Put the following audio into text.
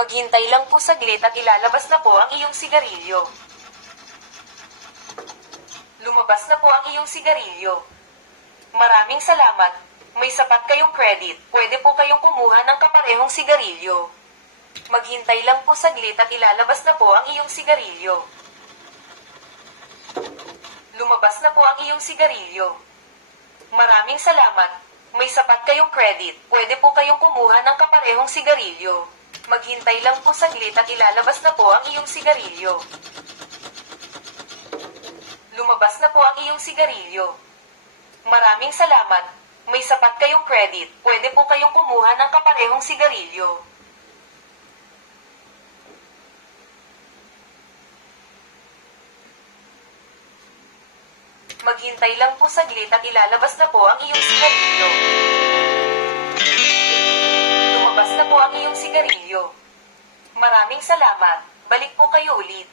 Maghintay lang po saglit at ilalabas na po ang iyong sigarilyo. Lumabas na po ang iyong sigarilyo. Maraming salamat. May sapat kayong credit. Pwede po kayong kumuha ng kaparehong sigarilyo. Maghintay lang po saglit at ilalabas na po ang iyong sigarilyo. Lumabas na po ang iyong sigarilyo. Maraming salamat. May sapat kayong credit. Pwede po kayong kumuha ng kaparehong sigarilyo. Maghintay lang po saglit at ilalabas na po ang iyong sigarilyo. Lumabas na po ang iyong sigarilyo. Maraming salamat. May sapat kayong credit. Pwede po kayong kumuha ng kaparehong sigarilyo. Maghintay lang po saglit at ilalabas na po ang iyong sigarilyo. Lumabas na po ang iyong sigarilyo. Maraming salamat. Balik po kayo ulit.